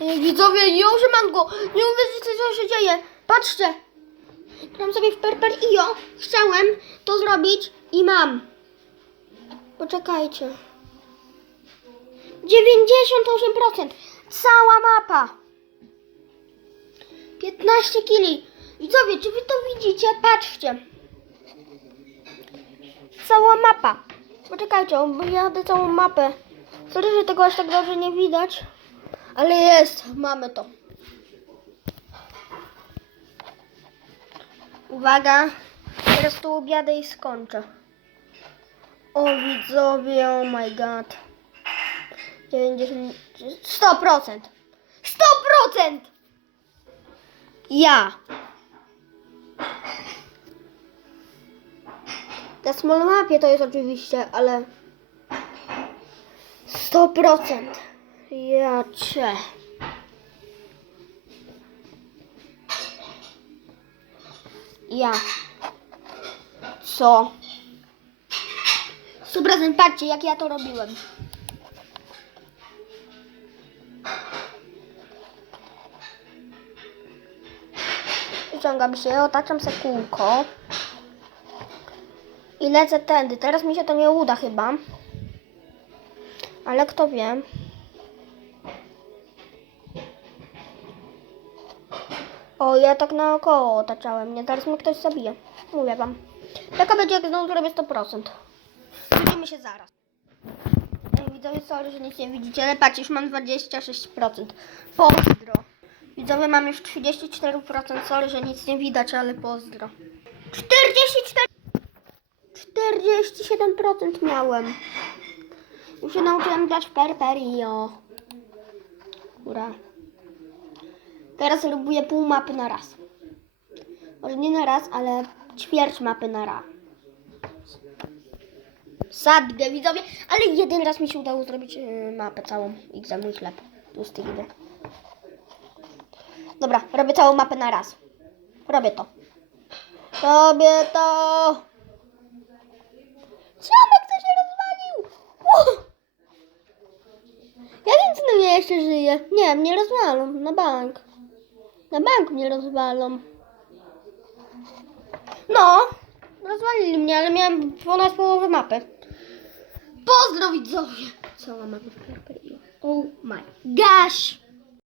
Ej, Widzowie, już mam go! Nie uwierzycie, co się dzieje! Patrzcie! Gram sobie w Perper IO. Chciałem to zrobić i mam. Poczekajcie. 98%. Cała mapa. 15 kili. Widzowie, czy wy to widzicie? Patrzcie. Cała mapa. Poczekajcie, bo jadę całą mapę. Sorry, że tego aż tak dobrze nie widać. Ale jest, mamy to. Uwaga, teraz tu objadę i skończę. O widzowie, oh my god. 90, 100%. 100%! Ja. Na small mapie to jest oczywiście, ale 100%. Ja cię. Ja. Co? Subrazem, patrzcie, jak ja to robiłem. Wyciągam się, otaczam se kółko. I lecę tędy. Teraz mi się to nie uda chyba. Ale kto wie. O, ja tak naokoło otaczałem. Nie, teraz mnie ktoś zabije. Mówię wam. Taka będzie jak znowu zrobię 100%. Widzimy się zaraz. Ej, widzowie, sorry, że nic nie widzicie, ale patrz, już mam 26%. Pozdro. Widzowie, mam już 34%. Sorry, że nic nie widać, ale pozdro. 44... 47% miałem. Już się nauczyłem grać w Perperio. Ura. Teraz robię pół mapy na raz. Może nie na raz, ale ćwierć mapy na raz. Sadgę, widzowie, ale jeden raz mi się udało zrobić yy, mapę całą. I za mój chleb. Tłusty. Dobra, robię całą mapę na raz. Robię to. Robię to. Ciomek, co się rozwalił? Ja wiem, co mnie jeszcze żyje. Nie, mnie rozwalą. Na bank. Na bank mnie rozwalą. No, rozwalili mnie, ale miałem ponad połowę mapy. Pozdro widzowie! Cała mapa w Perperio. Oh my gosh!